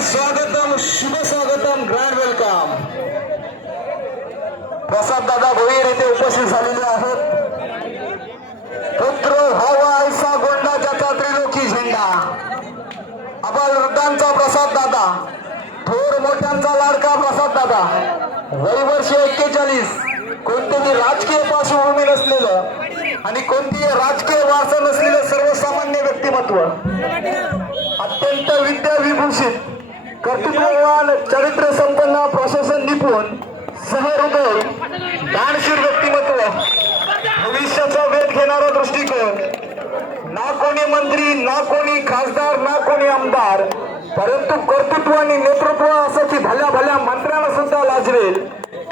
स्वागतम शुभ स्वागतम ग्रँड वेलकम प्रसाद दादा भोईर येथे उपस्थित झालेले आहेत. पुत्र हवा ऐसा गोंडा ज्याचा त्रिलोकी झेंडा. अबल वृद्धांचा प्रसाद दादा. थोर मोठ्यांचा लाडका प्रसाद दादा. वय एक्केचाळीस. कोणतेही राजकीय पार्श्वभूमी नसलेलं आणि कोणतीही राजकीय वारसा नसलेलं सर्वसामान्य व्यक्तिमत्व. अत्यंत विद्या विभूषित कर्तृत्ववान चरित्र संपन्न प्रशासन निपुण सहृदय दानशीर व्यक्तिमत्व भविष्याचा वेध घेणारा दृष्टिकोन ना कोणी मंत्री ना कोणी खासदार ना कोणी आमदार परंतु कर्तृत्व आणि नेतृत्व असं की भल्या भल्या मंत्र्यांना सुद्धा लाजवेल.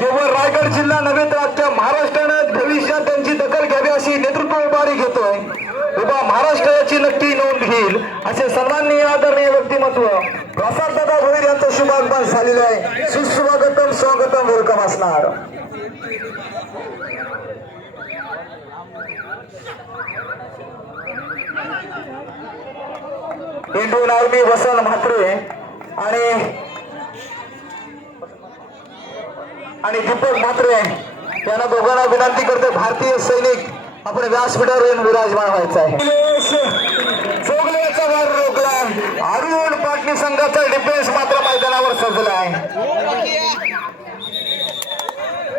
केवळ रायगड जिल्हा नव्हे तर आजच्या महाराष्ट्रानं भविष्यात त्यांची दखल घ्यावी अशी नेतृत्व उभारी घेतोय. उभा महाराष्ट्र याची नक्की नोंद घेईल. असे सर्वांनी आदरणीय व्यक्तिमत्व प्रसाद दादा शुभागमन झालेलं आहे. सुस्वागतम स्वागतम वेलकम असणार. इंडियन आर्मी वसन म्हात्रे आणि आणि दीपक म्हात्रे यांना दोघांना विनंती करते भारतीय सैनिक आपण व्यासपीठावर येऊन विराजमान व्हायचं आहे. वार रोखला. अरुण पाटणी संघाचा डिफेन्स मात्र मैदानावर सजला आहे.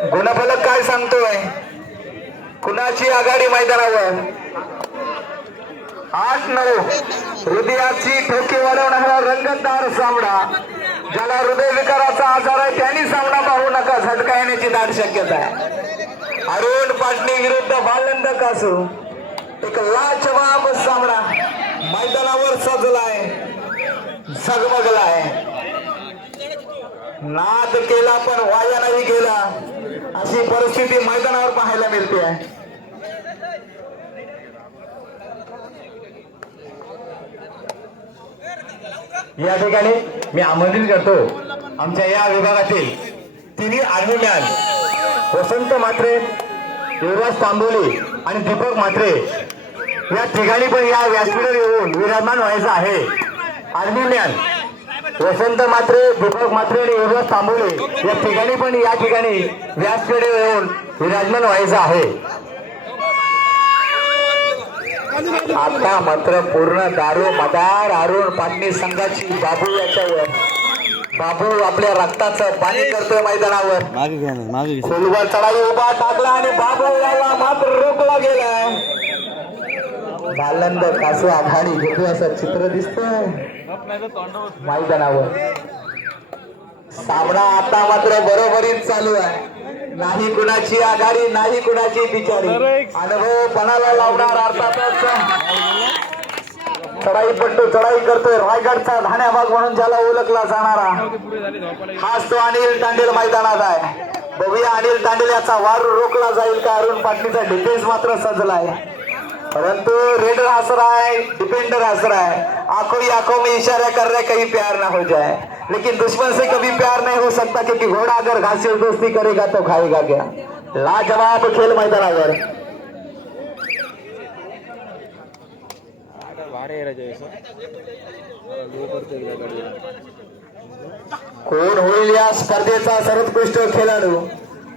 गुणफलक काय सांगतोय? कुणाची आघाडी मैदानावर? आठ नऊ. हृदयाची ठोके वाढवणारा रंगतदार सामना ज्याला हृदयविकाराचा आजार आहे त्यांनी सामना पाहू नका. झटका येण्याची दाट शक्यता आहे. अरुण पाटणी विरुद्ध बालंद कासू. एक लाजवाब सामना मैदानावर सजलाय झगमगलाय. नाद केला पण वाया नाही गेला. अशी परिस्थिती मैदानावर पाहायला मिळते. आहे या ठिकाणी मी आमंत्रित करतो. आमच्या या विभागातील तिन्ही आर्मी मॅन वसंत म्हात्रे देवराज तांबोली आणि दीपक म्हात्रे. या ठिकाणी पण या व्यासपीठावर येऊन विराजमान व्हायचं आहे. आर्मी वसंत म्हात्रे दीपक म्हात्रे आणि युवराज तांबोले या ठिकाणी पण या ठिकाणी व्यासपीठावर येऊन विराजमान व्हायचं आहे. आता मात्र पूर्ण दारू मदार अरुण पाटणी संघाची बाबू याच्या बाबू आपल्या रक्ताचं पाणी करतोय मैदानावर. मागे घ्या ना मागे घ्या. खोलवर चढाई उभा टाकला आणि बाबू याला मात्र रोखला गेलाय बालंद कासू आघाडी घेतोय असं चित्र दिसतंय. मैदानावर. सामना आता मात्र बरोबरीत चालू आहे. नाही कुणाची आघाडी नाही कुणाची बिचारी. अनुभव पणाला लावणार अर्थातच चढाई पट्टू चढाई करतोय. रायगडचा धाण्या भाग म्हणून ज्याला ओळखला जाणारा. हाच तो अनिल तांडेल मैदानात आहे. बघूया अनिल तांडेल याचा वार रोखला जाईल का? अरुण पाटणीचा डिफेन्स मात्र सजलाय. परंतु रेडर हंस आहे डिफेंडर हंस रहा है आंखों ही आंखों में इशारा कर रहे कहीं प्यार ना हो जाए लेकिन दुश्मन से कभी प्यार नहीं हो सकता क्योंकि घोड़ा अगर घास दोस्ती करेगा तो खाएगा क्या? लाजवाब खेल मैदानावर. कोण होईल या स्पर्धेचा सर्वोत्कृष्ट खेळाडू?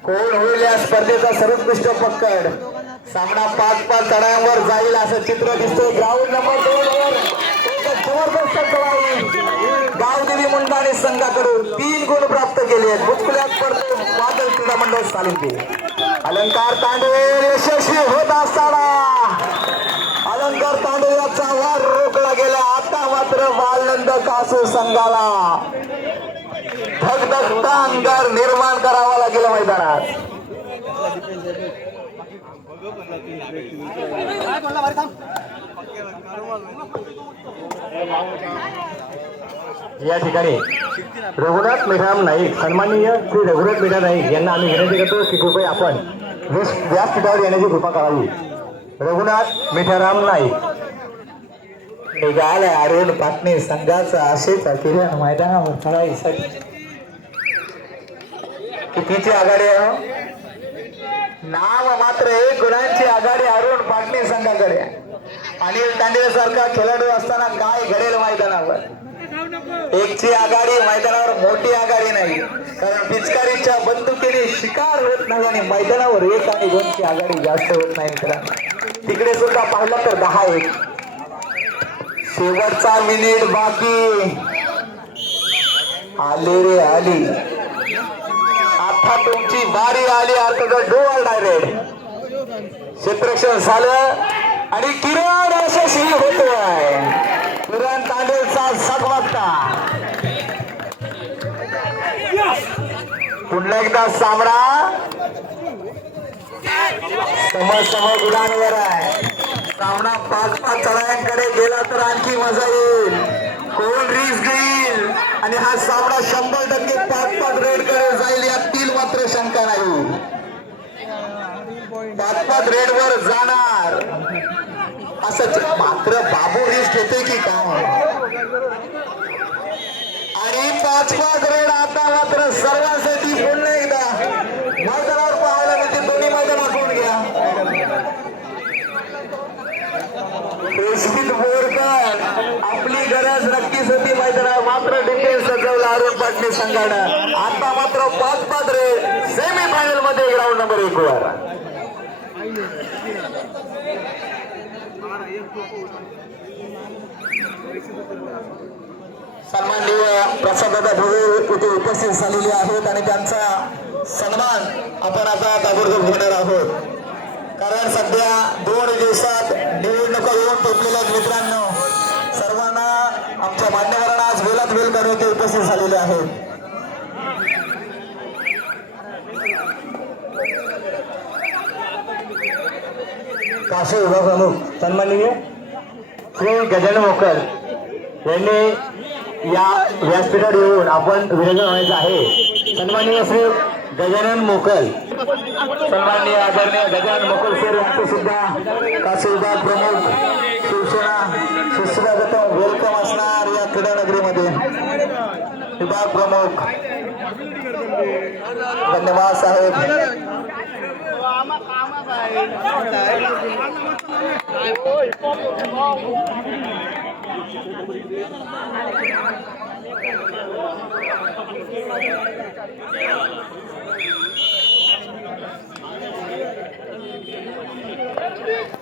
कोण होईल या स्पर्धेचा सर्वोत्कृष्ट पक्कड? सामना पाच पाच तळ्यांवर जाईल असं चित्र दिसतो ग्राउंड नंबर दोन वर. जबरदस्त गावदेवी मुंडाने संघाकडून तीन गुण प्राप्त केले आहेत. बुचकुल्यात पडतो बादल क्रीडा मंडळ सालिंपी अलंकार तांडवे. धगधगता निर्माण करावा लागेल मैदानात. या ठिकाणी रघुनाथ मेघराम नाईक सन्माननीय श्री रघुनाथ मेघराम नाईक यांना आम्ही विनंती करतो की कृपया आपण व्यासपीठावर येण्याची कृपा करावी. रघुनाथ मिठाराम नाईक. निघालाय अरुण पाटणे संघाचा असेच अखेर मैदानावर चढाईसाठी कितीची आघाडी आहे हो? नाव मात्र एक गुणांची आघाडी अरुण पाटणे संघाकडे अनिल तांडे सारखा खेळाडू असताना काय घडेल मैदानावर? एकची आघाडी मैदानावर मोठी आघाडी नाही. कारण पिचकारीच्या बंदुकीने शिकार होत नाही आणि मैदानावर एक आणि दोनची आघाडी जास्त होत नाही मित्रांनो. तिकडे सुद्धा पाहिलं तर दहा एक. शेवटचा मिनिट बाकी. आले रे आली. आता तुमची बारी आली आता तर डोळ डायरेक्ट क्षेत्रक्षण झालं आणि किरण यशस्वी होतोय. किरण तांडेलचा सात वाजता. पुन्हा एकदा सामना. समोर समोर गुणांवर आहे. सामना पाच पाच चढायांकडे गेला तर आणखी मजा येईल. कोण रिस्क घेईल? आणि हा सामना शंभर टक्के पाच पाच रेडकडे जाईल यातील मात्र शंका नाही ग्रेड वर जाणार. असं मात्र बाबू रिस्क होते की काय? आणि पाच पाच आता मात्र सर्वांसाठी पुन्हा एकदा मैदानावर पाहायला मिळते. दोन्ही मैदानातून घ्या. रेशमित बोरकर आपली गरज नक्कीच होती मैदानावर. मात्र डिफेन्स सजवला अरुण पाटणे संघानं. आता मात्र पाच पाच रेड सेमी फायनलमध्ये ग्राउंड नंबर एक वर. सन्माननीय प्रसाददादा भोळे इथे उपस्थित झालेले आहेत आणि त्यांचा सन्मान आपण आता ताबडतोब होणार आहोत. कारण सध्या दोन दिवसात निवडणुका येऊन टोपलेल्या मित्रांनो. सर्वांना आमच्या मान्यवरांना आज वेलात वेल करून ते उपस्थित झालेले आहेत. काशी विभाग प्रमुख सन्माननीय श्री गजानन मोकर यांनी या व्यासपीठात येऊन आपण विरोधन व्हायचं आहे. सन्माननीय श्री गजानन मोकल सन्माननीय आदरणीय गजानन मोकल सर यांचे सुद्धा काशी विभाग प्रमुख शिवसेना सुस्वागत वेलकम असणार या क्रीडानगरीमध्ये. विभाग प्रमुख धन्यवाद साहेब.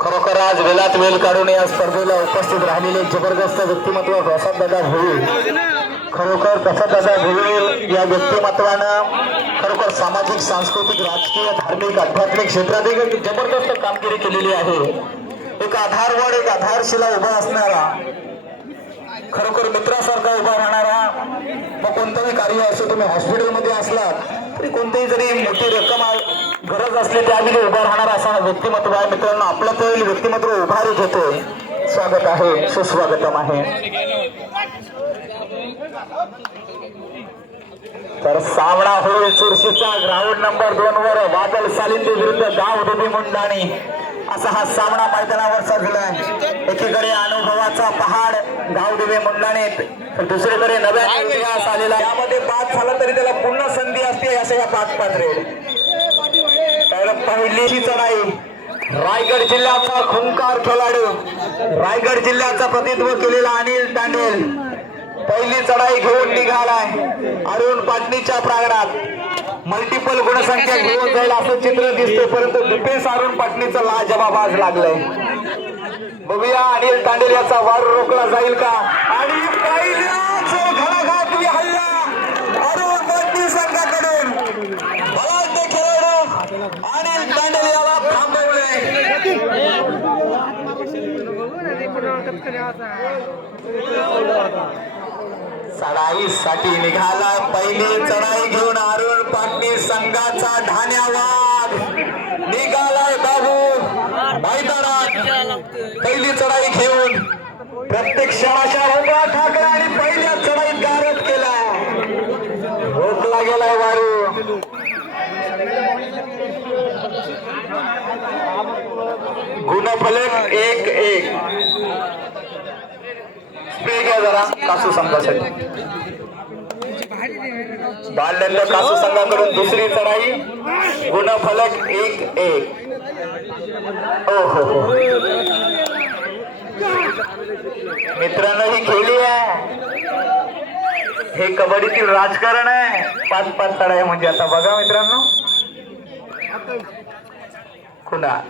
खरोखर आज वेलात वेल काढून या स्पर्धेला उपस्थित राहिलेले जबरदस्त व्यक्तिमत्व प्रसाददादा भोईर. खरोखर प्रसाददादा भोईर या व्यक्तिमत्वानं सामाजिक सांस्कृतिक राजकीय धार्मिक आध्यात्मिक क्षेत्रात एक जबरदस्त कामगिरी केलेली आहे. एक आधारवड एक आधारशिला उभा असणारा खरोखर मित्रासारखा उभा राहणारा मग कोणतंही कार्य असो तुम्ही हॉस्पिटलमध्ये असलात तरी कोणतीही जरी मोठी रक्कम गरज असली त्यावेळी उभा राहणारा असा व्यक्तिमत्व आहे. मित्रांनो आपलं पहिलं व्यक्तिमत्व उभारी घेतोय. स्वागत आहे सुस्वागतम आहे. तर सामना होईल चुरशीचा ग्राउंड नंबर दोन वर बादल सालिंदे विरुद्ध गाव देवी मुंडाणी. असा हा सामना मैदानावर सजलाय एकीकडे अनुभवाचा पहाड गाव देवी मुंडाणे तर दुसरीकडे नव्या इतिहास आलेला यामध्ये पाच झाला तरी त्याला पुन्हा संधी असते अशा या पाच रेड तर पहिलीची चढाई. रायगड जिल्ह्याचा खुंकार खेळाडू. रायगड जिल्ह्याचं प्रतिनिधित्व केलेला अनिल तांडेल पहिली चढाई घेऊन निघालाय. अरुण पाटणीच्या प्रांगणात. मल्टिपल गुणसंख्या घेऊन जाईल असं चित्र दिसते परंतु डिफेन्स अरुण पाटणीचं लाजबाब आज लागलंय. बघूया अनिल तांडेल याचा वार रोखला जाईल का? आणि पहिल्याच हल्ला अरुण पाटणी संघाकडून. बलाढ्य खेळाडू अनिल तांडेल याला चढाई चढाईसाठी निघाला. पहिली चढाई घेऊन अरुण पाटणी संघाचा धान्यावाद निघालाय बाबू. मैदानात. पहिली चढाई घेऊन प्रत्येक क्षणाच्या उभा ठाकरे आणि पहिल्या चढाईत गारद केला. रोखला गेलाय वारू. गुणफलक एक एक. जरा कासू संघासाठी. बालदंड कासू संघाकडून दुसरी चढाई गुणफलक एक एक. ओ हो हो. मित्रांनो ही खेळली आहे. हे कबड्डीतील राजकारण आहे. पाच पाच चढाया म्हणजे आता बघा मित्रांनो. कुणा?